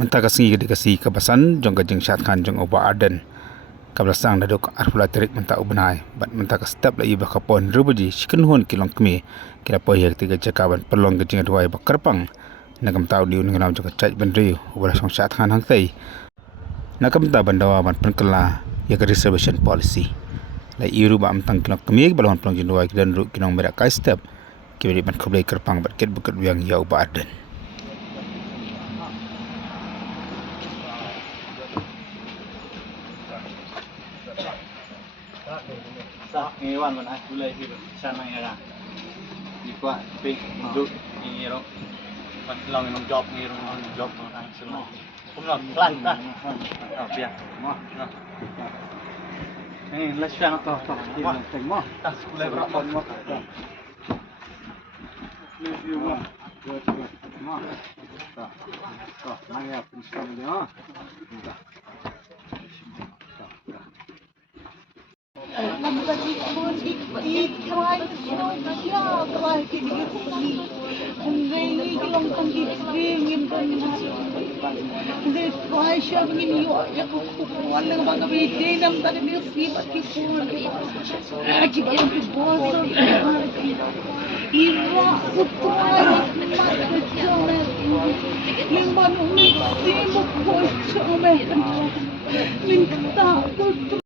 Mentah kasih kasi kabasan jong kajeng syatkan jong oba Arden. Kablasang naduk arfula terik mentah ubenai. Bat mentah ka step la iba kapon rubuji chicken hon kilong kemi. Kila poyak tiga cakaban pelong kajeng duai bakarpang. Nagam tau diun ngenam jong kacaj bandriu ubala song syatkan hangtai. Nakam ta bandawa ban penkela ya ke reservation policy. La iru ba amtang kilong kemi balon pelong jeng duai dan ru kilong merak kai step. Kibri ban kublai kerpang bat ket buket wiang ya uba Arden. Sa ngewan man aku lagi sana ya. Di kuat ping duk ni ro. Pas long nong job orang semua. Kum long plan ta. Oh biar. Ni let's try to Wah. Tas kulai berapa mo. Ni view mo. Good. Mo. Ta. Mari apa install dia. لما يكون يتراي يا كراي كده يفني ونزيني كلام كان يترين يمكن زي تراي شابين يقف ولا بقى بيدينا مدار بيصيب كيفون أجيب يوم ببوظ يروح تراي ما تجمع يمكن نسيم بوش من tak betul